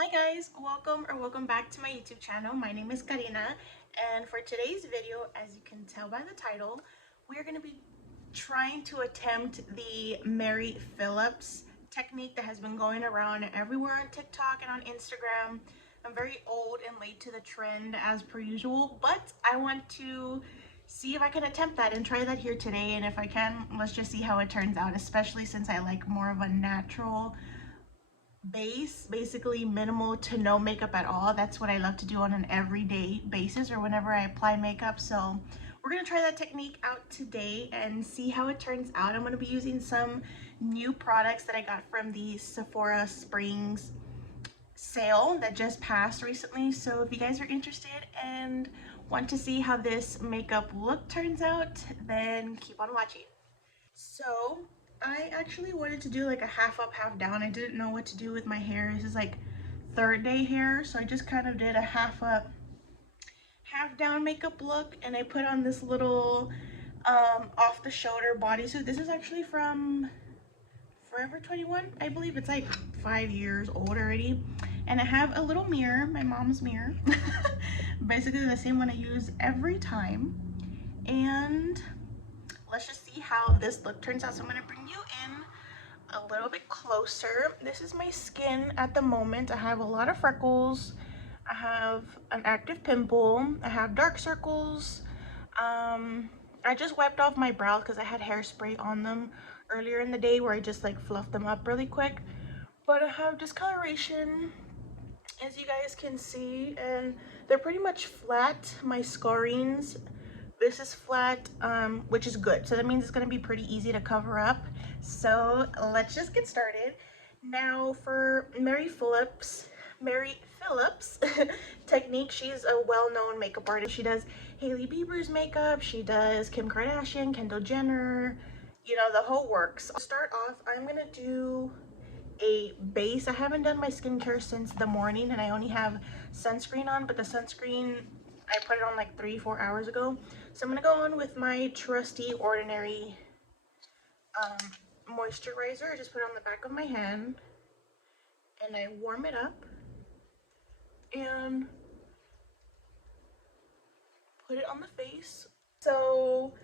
Hi guys, welcome back to my YouTube channel. My name is Karina, and for today's video, as you can tell by the title, we are going to be trying to attempt the Mary Phillips technique that has been going around everywhere on TikTok and on Instagram. I'm very old and late to the trend as per usual, but I want to see if I can attempt that and try that here today, and if I can, let's just see how it turns out, especially since I like more of a natural base, basically minimal to no makeup at all. That's what I love to do on an everyday basis or whenever I apply makeup. So we're gonna try that technique out today and see how it turns out. I'm gonna be using some new products that I got from the Sephora Springs sale that just passed recently. So if you guys are interested and want to see how this makeup look turns out, then keep on watching. So I actually wanted to do like a half up, half down. I didn't know what to do with my hair. This is like third day hair, so I just kind of did a half up, half down makeup look, and I put on this little off the shoulder bodysuit. This is actually from Forever 21, I believe. It's like 5 years old already, and I have a little mirror, my mom's mirror. Basically the same one I use every time, and let's just see how this look turns out. So I'm going to bring you in a little bit closer. This is my skin at the moment. I have a lot of freckles. I have an active pimple. I have dark circles. I just wiped off my brows because I had hairspray on them earlier in the day where I just like fluffed them up really quick. But I have discoloration, as you guys can see, and they're pretty much flat. My scarrings, this is flat, which is good, so that means it's going to be pretty easy to cover up. So let's just get started. Now for Mary Phillips Technique, she's a well-known makeup artist. She does Hailey Bieber's makeup, she does Kim Kardashian, Kendall Jenner, you know, the whole works. To start off, I'm gonna do a base. I haven't done my skincare since the morning, and I only have sunscreen on, but the sunscreen I put it on like 3-4 hours ago. So I'm gonna go on with my trusty ordinary moisturizer. I just put it on the back of my hand and I warm it up and put it on the face. So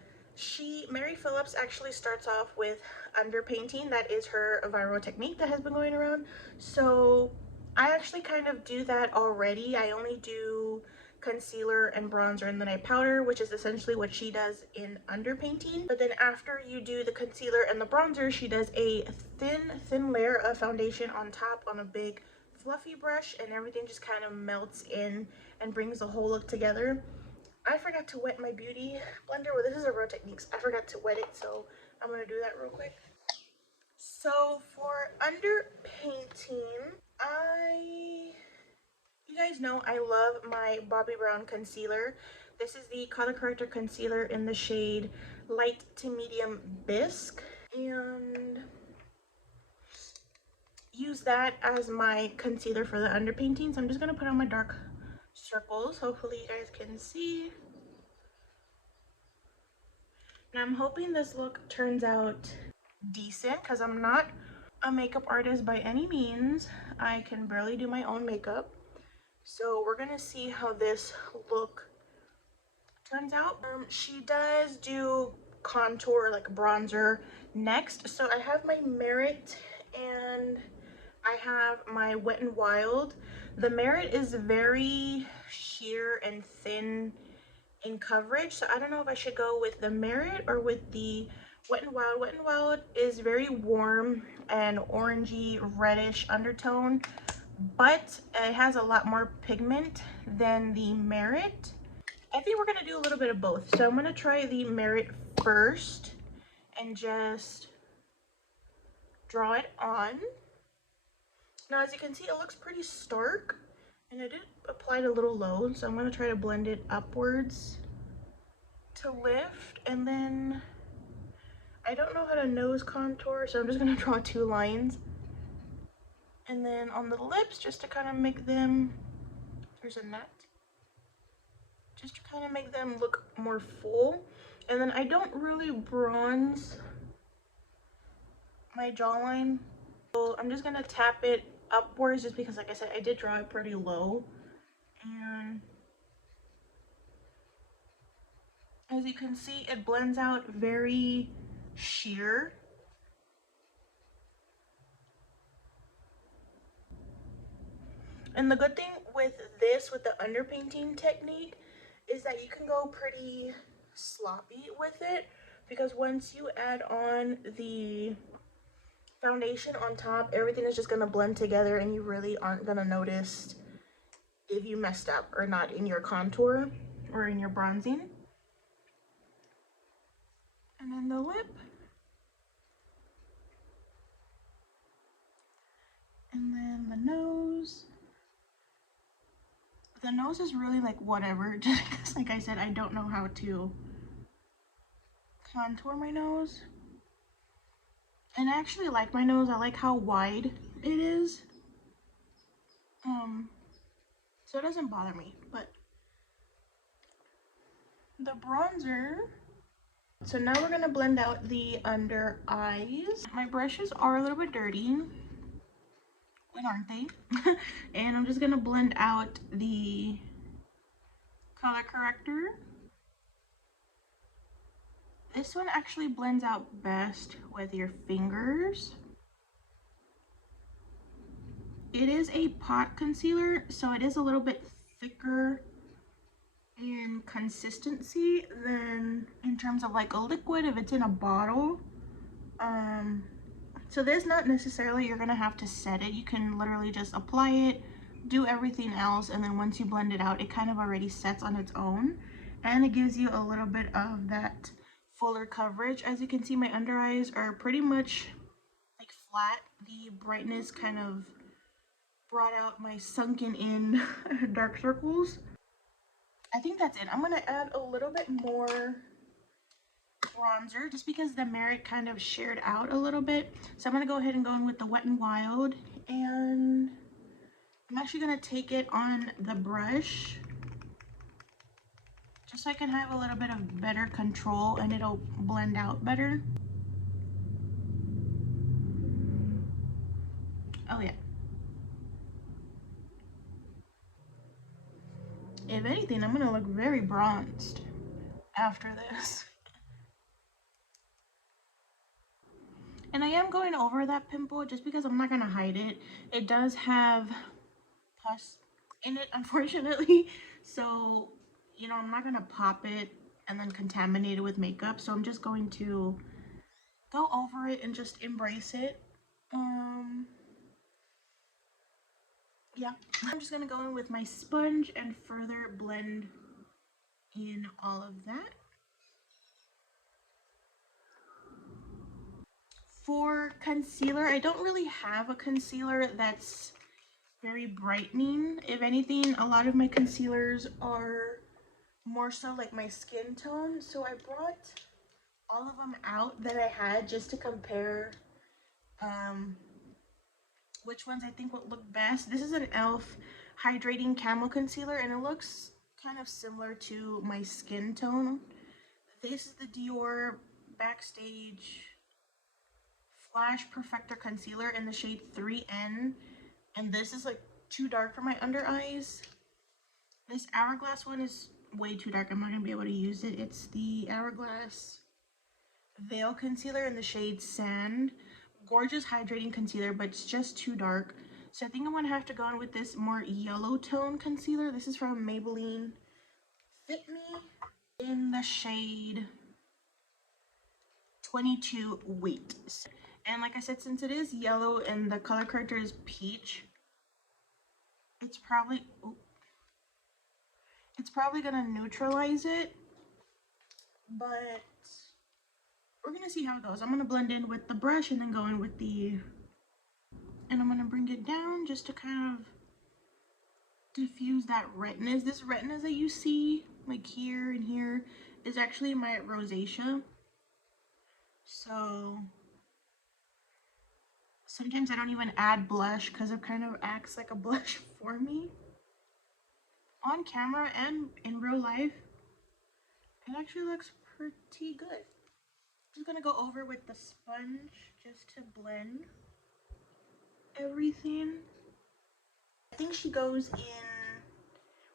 Mary Phillips actually starts off with underpainting. That is her viral technique that has been going around. So I actually kind of do that already. I only do concealer and bronzer, and then I powder, which is essentially what she does in underpainting. But then after you do the concealer and the bronzer, she does a thin layer of foundation on top on a big fluffy brush, and everything just kind of melts in and brings the whole look together. I forgot to wet my beauty blender. Well, this is a Real Techniques. I forgot to wet it, so I'm gonna do that real quick. So for underpainting, you guys know I love my Bobbi Brown concealer. This is the Color Corrector concealer in the shade Light to Medium Bisque, and use that as my concealer for the underpainting. So I'm just gonna put on my dark circles. Hopefully you guys can see. And I'm hoping this look turns out decent because I'm not a makeup artist by any means. I can barely do my own makeup. So we're gonna see how this look turns out. She does do contour, like bronzer, next. So I have my Merit and I have my Wet n Wild. The Merit is very sheer and thin in coverage, so I don't know if I should go with the Merit or with the Wet n Wild. Wet n Wild is very warm and orangey reddish undertone, but it has a lot more pigment than the Merit. I think we're gonna do a little bit of both, so I'm gonna try the Merit first and just draw it on. Now, as you can see, it looks pretty stark, and I did apply it a little low, so I'm going to try to blend it upwards to lift. And then I don't know how to nose contour, so I'm just going to draw 2 lines. And then on the lips, just to kind of make them, there's a nut, just to kind of make them look more full. And then I don't really bronze my jawline, so I'm just going to tap it upwards just because, like I said, I did draw it pretty low. And as you can see, it blends out very sheer. And the good thing with this, with the underpainting technique, is that you can go pretty sloppy with it, because once you add on the foundation on top, everything is just going to blend together and you really aren't going to notice if you messed up or not in your contour or in your bronzing. And then the lip. And then the nose. The nose is really like whatever, just because, like I said, I don't know how to contour my nose. And I actually like my nose. I like how wide it is. So it doesn't bother me. But the bronzer. So now we're gonna blend out the under eyes. My brushes are a little bit dirty. When aren't they? And I'm just gonna blend out the color corrector. This one actually blends out best with your fingers. It is a pot concealer, so it is a little bit thicker in consistency than in terms of like a liquid if it's in a bottle. So this, not necessarily you're gonna have to set it. You can literally just apply it, do everything else, and then once you blend it out, it kind of already sets on its own, and it gives you a little bit of that fuller coverage. As you can see, my under eyes are pretty much like flat. The brightness kind of brought out my sunken in dark circles. I think that's it. I'm gonna add a little bit more bronzer just because the merit kind of shared out a little bit. So I'm gonna go ahead and go in with the Wet n Wild, and I'm actually gonna take it on the brush just so I can have a little bit of better control and it'll blend out better. Oh yeah. If anything, I'm gonna look very bronzed after this. And I am going over that pimple just because I'm not gonna hide it. It does have pus in it, unfortunately. So, you know, I'm not gonna pop it and then contaminate it with makeup. So I'm just going to go over it and just embrace it. Yeah, I'm just gonna go in with my sponge and further blend in all of that. For concealer, I don't really have a concealer that's very brightening. If anything, a lot of my concealers are more so like my skin tone. So I brought all of them out that I had just to compare which ones I think would look best. This is an e.l.f. Hydrating Camo Concealer, and it looks kind of similar to my skin tone. This is the Dior Backstage Flash Perfector Concealer in the shade 3N, and this is like too dark for my under eyes. This Hourglass one is way too dark. I'm not going to be able to use it. It's the Hourglass Veil Concealer in the shade Sand. Gorgeous hydrating concealer, but it's just too dark. So I think I'm going to have to go in with this more yellow tone concealer. This is from Maybelline Fit Me in the shade 22 Wheat. And like I said, since it is yellow and the color corrector is peach, it's probably gonna neutralize it, but we're gonna see how it goes. I'm gonna blend in with the brush and then go in with the, and I'm gonna bring it down just to kind of diffuse that redness. This redness that you see like here and here is actually my rosacea. So sometimes I don't even add blush because it kind of acts like a blush for me. On camera and in real life, it actually looks pretty good. I'm just gonna go over with the sponge just to blend everything. I think she goes in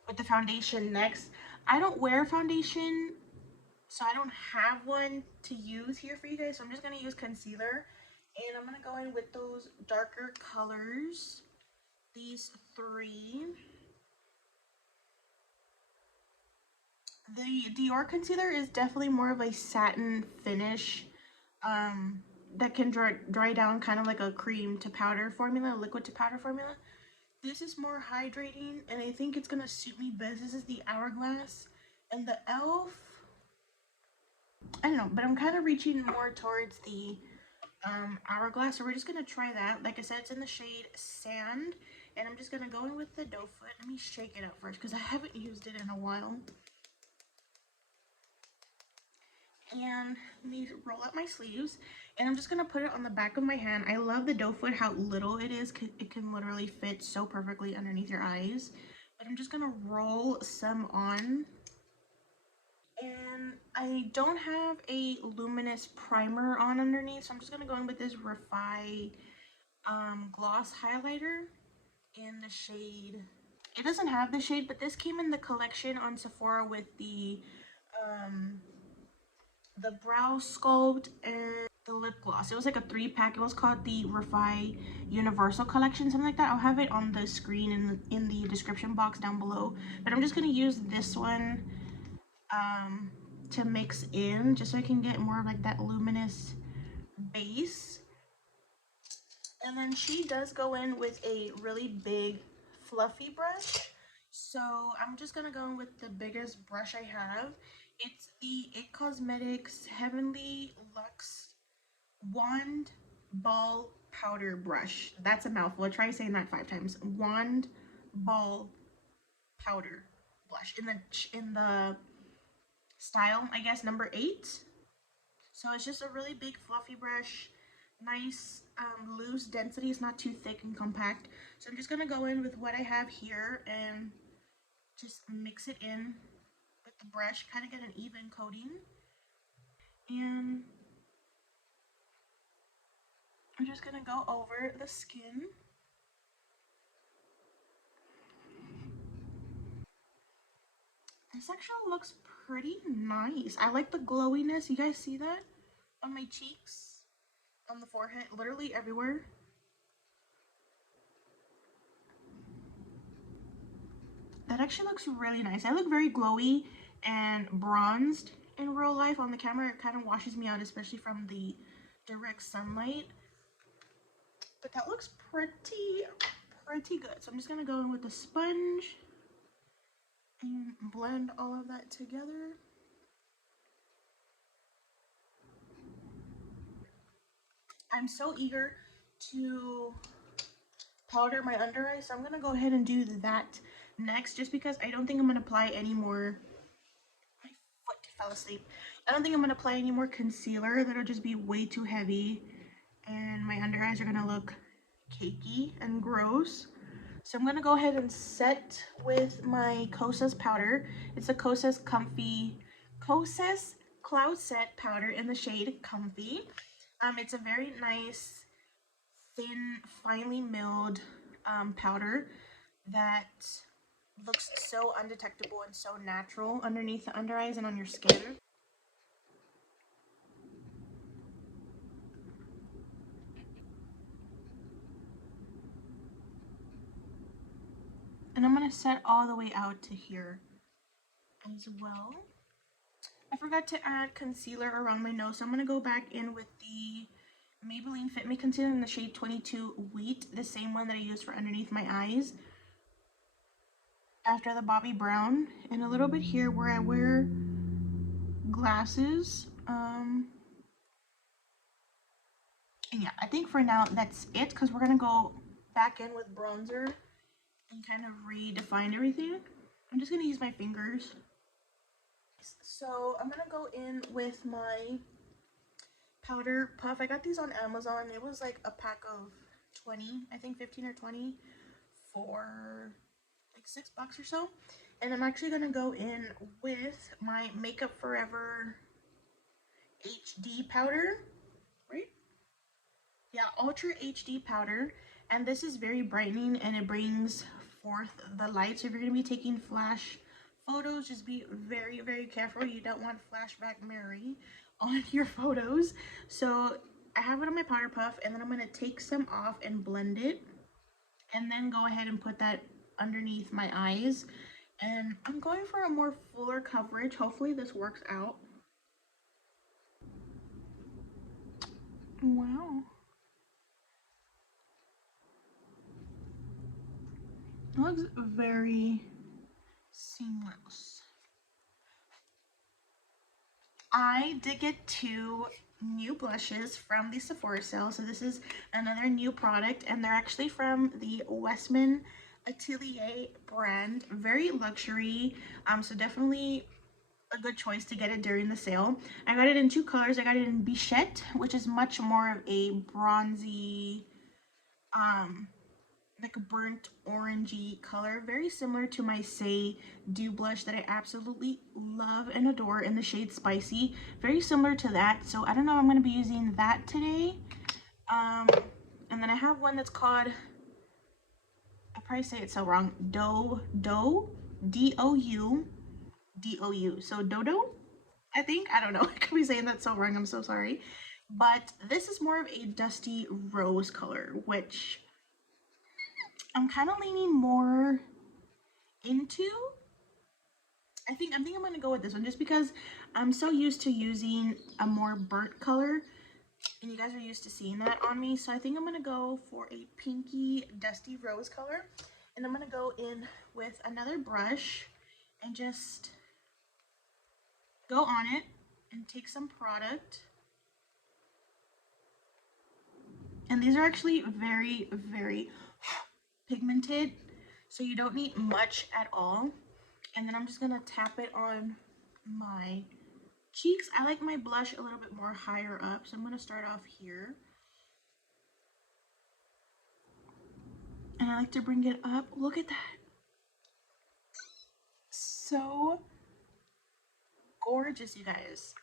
with the foundation next. I don't wear foundation, so I don't have one to use here for you guys, so I'm just going to use concealer. And I'm going to go in with those darker colors. These three. The Dior concealer is definitely more of a satin finish that can dry down kind of like a cream to powder formula, a liquid to powder formula. This is more hydrating, and I think it's going to suit me best. This is the Hourglass, and the e.l.f. I don't know, but I'm kind of reaching more towards the Hourglass, so we're just going to try that. Like I said, it's in the shade Sand, and I'm just going to go in with the doe foot. Let me shake it up first because I haven't used it in a while. And let me roll up my sleeves, and I'm just going to put it on the back of my hand. I love the doe foot, how little it is. It can literally fit so perfectly underneath your eyes. But I'm just going to roll some on. And I don't have a luminous primer on underneath, so I'm just going to go in with this Refy gloss highlighter in the shade. It doesn't have the shade, but this came in the collection on Sephora with the brow sculpt and the lip gloss. It was like a 3-pack. It was called the Refy Universal Collection, something like that. I'll have it on the screen in the description box down below. But I'm just going to use this one to mix in, just so I can get more of like that luminous base. And then she does go in with a really big fluffy brush. So I'm just gonna go in with the biggest brush I have. It's the It Cosmetics Heavenly Luxe Wand Ball Powder Brush. That's a mouthful. Try saying that 5 times. Wand Ball Powder Blush in the style, I guess, number 8. So it's just a really big fluffy brush, nice loose density. It's not too thick and compact. So I'm just gonna go in with what I have here and just mix it in with the brush, kind of get an even coating. And I'm just gonna go over the skin. This actually looks pretty nice. I like the glowiness. You guys see that? On my cheeks, on the forehead, literally everywhere. That actually looks really nice. I look very glowy and bronzed in real life. On the camera, it kind of washes me out, especially from the direct sunlight. But that looks pretty good. So I'm just gonna go in with the sponge and blend all of that together. I'm so eager to powder my under eye, so I'm gonna go ahead and do that next, just because I don't think I'm gonna apply any more. My foot fell asleep. I don't think I'm gonna apply any more concealer. That'll just be way too heavy, and my under eyes are gonna look cakey and gross. So I'm gonna go ahead and set with my Kosas powder. It's a Kosas Cloud Set powder in the shade Comfy. It's a very nice, thin, finely milled powder that looks so undetectable and so natural underneath the under eyes and on your skin. And I'm gonna set all the way out to here as well. I forgot to add concealer around my nose, so I'm gonna go back in with the Maybelline Fit Me Concealer in the shade 22 Wheat, the same one that I used for underneath my eyes. After the Bobbi Brown, and a little bit here where I wear glasses. And yeah, I think for now that's it, because we're gonna go back in with bronzer and kind of redefine everything. I'm just gonna use my fingers. So I'm gonna go in with my powder puff. I got these on Amazon. It was like a pack of 20, I think 15 or 20 for like $6 or so. And I'm actually gonna go in with my Makeup Forever HD powder, right? Yeah, Ultra HD powder. And this is very brightening, and it brings forth the light. So if you're going to be taking flash photos, just be very, very careful. You don't want flashback Mary on your photos. So I have it on my powder puff, and then I'm going to take some off and blend it, and then go ahead and put that underneath my eyes. And I'm going for a more fuller coverage. Hopefully this works out. Wow. It looks very seamless. I did get 2 new blushes from the Sephora sale. So this is another new product, and they're actually from the Westman Atelier brand. Very luxury. So definitely a good choice to get it during the sale. I got it in 2 colors. I got it in bichette, which is much more of a bronzy, like a burnt orangey color, very similar to my Say Dew blush that I absolutely love and adore in the shade Spicy. Very similar to that, so I don't know if I'm going to be using that today. And then I have one that's called, I probably say it so wrong, Dou Dou, D-O-U, D-O-U, so Dou Dou, I think. I don't know, I could be saying that so wrong, I'm so sorry. But this is more of a dusty rose color, which I'm kind of leaning more into. I think I'm going to go with this one, just because I'm so used to using a more burnt color, and you guys are used to seeing that on me. So I think I'm going to go for a pinky dusty rose color, and I'm going to go in with another brush and just go on it and take some product. And these are actually very, very pigmented, so you don't need much at all. And then I'm just gonna tap it on my cheeks. I like my blush a little bit more higher up, so I'm gonna start off here, and I like to bring it up. Look at that, so gorgeous, you guys.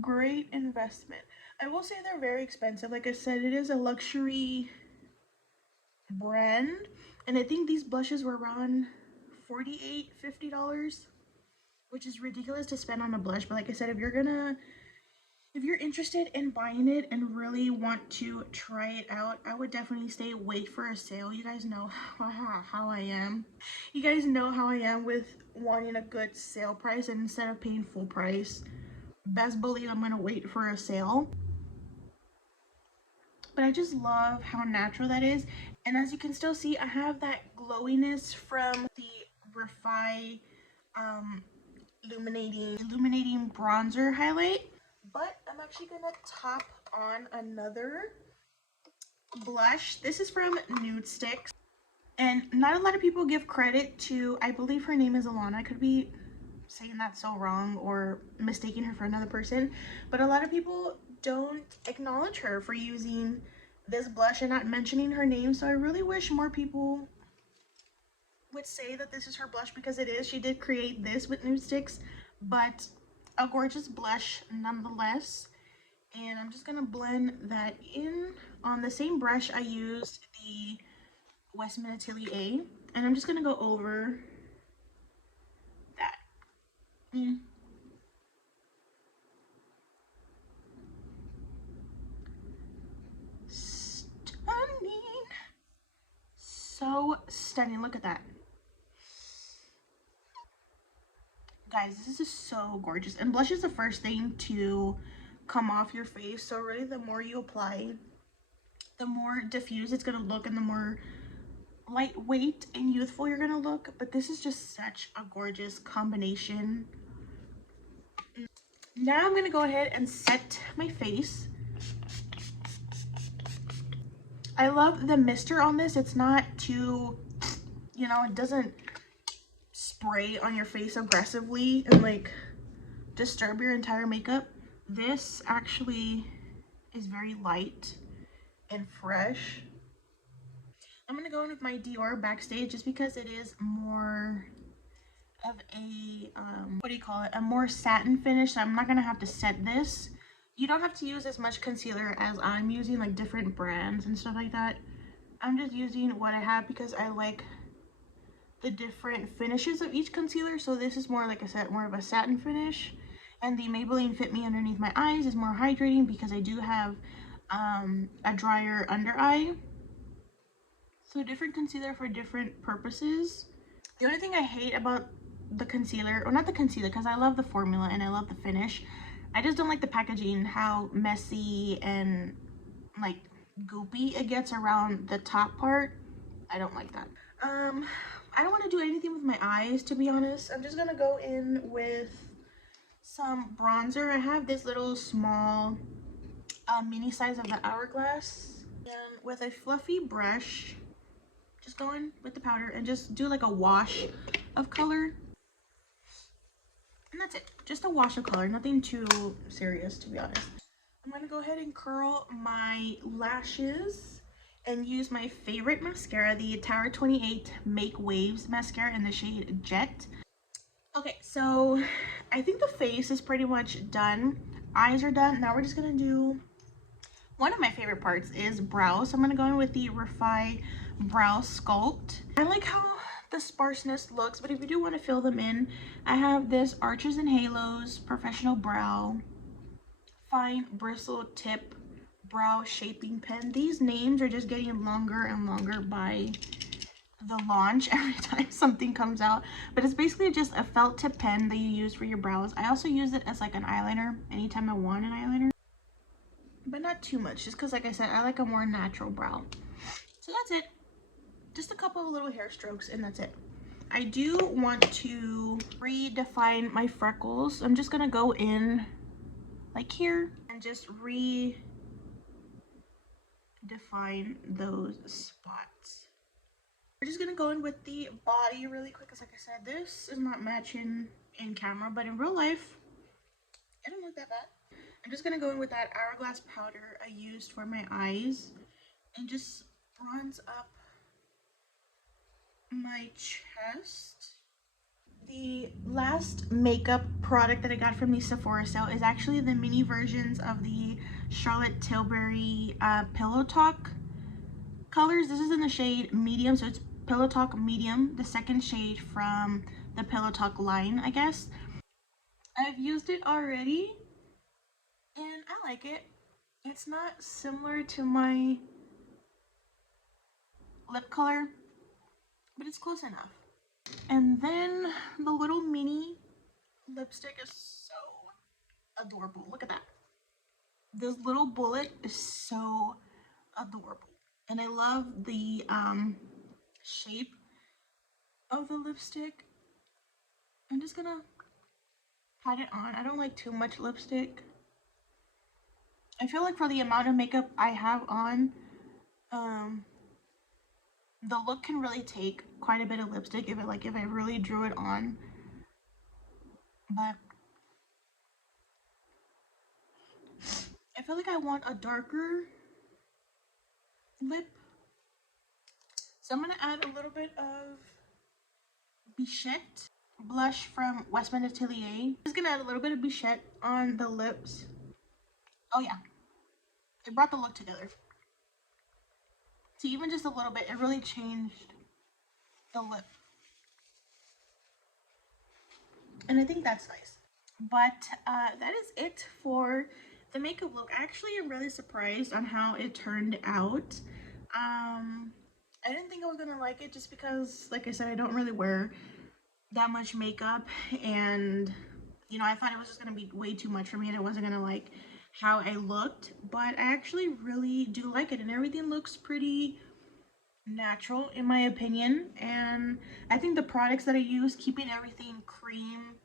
Great investment. I will say they're very expensive. Like I said, it is a luxury brand, and I think these blushes were around $48, $50, which is ridiculous to spend on a blush. But like I said, if you're interested in buying it and really want to try it out, I would definitely wait for a sale. You guys know how I am. You guys know how I am with wanting a good sale price, and instead of paying full price, best believe I'm gonna wait for a sale. But I just love how natural that is. And as you can still see, I have that glowiness from the Refy illuminating bronzer highlight. But I'm actually gonna top on another blush. This is from Nudestix, and not a lot of people give credit to, I believe her name is Alana. I could be saying that so wrong or mistaking her for another person, but a lot of people don't acknowledge her for using this blush and not mentioning her name. So I really wish more people would say that this is her blush, because it is. She did create this with Nudestix, but a gorgeous blush nonetheless. And I'm just gonna blend that in on the same brush I used the Westman Atelier, and I'm just gonna go over that. Stunning. So stunning. Look at that. Guys, this is so gorgeous. And blush is the first thing to come off your face. So really, the more you apply, the more diffused it's gonna look, and the more lightweight and youthful you're gonna look. But this is just such a gorgeous combination. Now I'm gonna go ahead and set my face. I love the mister on this. It's not too, you know, it doesn't spray on your face aggressively and like disturb your entire makeup. This actually is very light and fresh. I'm gonna go in with my Dior Backstage, just because it is more of a what do you call it, a more satin finish, so I'm not gonna have to set this. You don't have to use as much concealer as I'm using, like different brands and stuff like that. I'm just using what I have because I like the different finishes of each concealer. So this is more, like I said, more of a satin finish, and the Maybelline Fit Me underneath my eyes is more hydrating because I do have a drier under eye. So different concealer for different purposes. The only thing I hate about the concealer, or not the concealer, because I love the formula and I love the finish, I just don't like the packaging, how messy and like goopy it gets around the top part. I don't like that. I don't want to do anything with my eyes, to be honest. I'm just gonna go in with some bronzer. I have this little small mini size of the Hourglass, and with a fluffy brush, just go in with the powder and just do like a wash of color, and that's it. Just a wash of color, nothing too serious, to be honest. I'm gonna go ahead and curl my lashes and use my favorite mascara, the Tower 28 Make Waves mascara in the shade Jet. Okay, so I think the face is pretty much done. Eyes are done. Now we're just gonna do, one of my favorite parts is brows. So I'm gonna go in with the Refy Brow Sculpt. I like how the sparseness looks, but if you do want to fill them in, I have this Arches and Halos Professional Brow Fine Bristle Tip Brow Shaping Pen. These names are just getting longer and longer by the launch every time something comes out, but it's basically just a felt tip pen that you use for your brows. I also use it as like an eyeliner anytime I want an eyeliner, but not too much, just because, like I said, I like a more natural brow. So that's it. Just a couple of little hair strokes and that's it. I do want to redefine my freckles. I'm just gonna go in like here and just redefine those spots. We're just gonna go in with the body really quick, because like I said, this is not matching in camera, but in real life it don't look that bad. I'm just gonna go in with that Hourglass powder I used for my eyes and just bronze up my chest. The last makeup product that I got from the Sephora sale is actually the mini versions of the Charlotte Tilbury Pillow Talk colors. This is in the shade medium, so it's Pillow Talk medium, the second shade from the Pillow Talk line, I guess. I've used it already and I like it. It's not similar to my lip color, but it's close enough. And then the little mini lipstick is so adorable. Look at that. This little bullet is so adorable. And I love the shape of the lipstick. I'm just gonna pat it on. I don't like too much lipstick. I feel like for the amount of makeup I have on, the look can really take quite a bit of lipstick if I really drew it on. But I feel like I want a darker lip, so I'm gonna add a little bit of Bichette blush from Westman Atelier. Just gonna add a little bit of Bichette on the lips. Oh yeah, it brought the look together. So even just a little bit, it really changed the lip. And I think that's nice. But that is it for the makeup look. I actually am really surprised on how it turned out. I didn't think I was gonna like it, just because, like I said, I don't really wear that much makeup, and you know, I thought it was just gonna be way too much for me and I wasn't gonna like how I looked, but I actually really do like it, and everything looks pretty natural in my opinion. And I think the products that I use, keeping everything cream,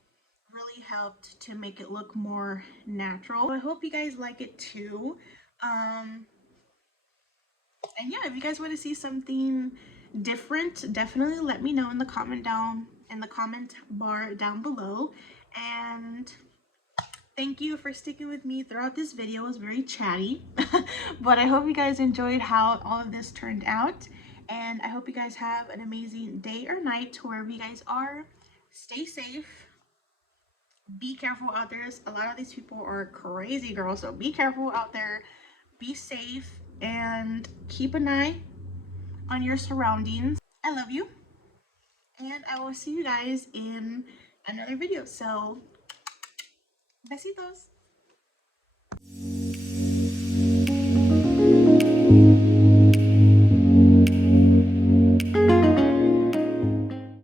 really helped to make it look more natural. So I hope you guys like it too. And yeah, if you guys want to see something different, definitely let me know in the comment bar down below. And thank you for sticking with me throughout this video. It was very chatty, but I hope you guys enjoyed how all of this turned out. And I hope you guys have an amazing day or night wherever you guys are. Stay safe. Be careful out there. A lot of these people are crazy, girls. So be careful out there. Be safe and keep an eye on your surroundings. I love you, and I will see you guys in another video. So, besitos.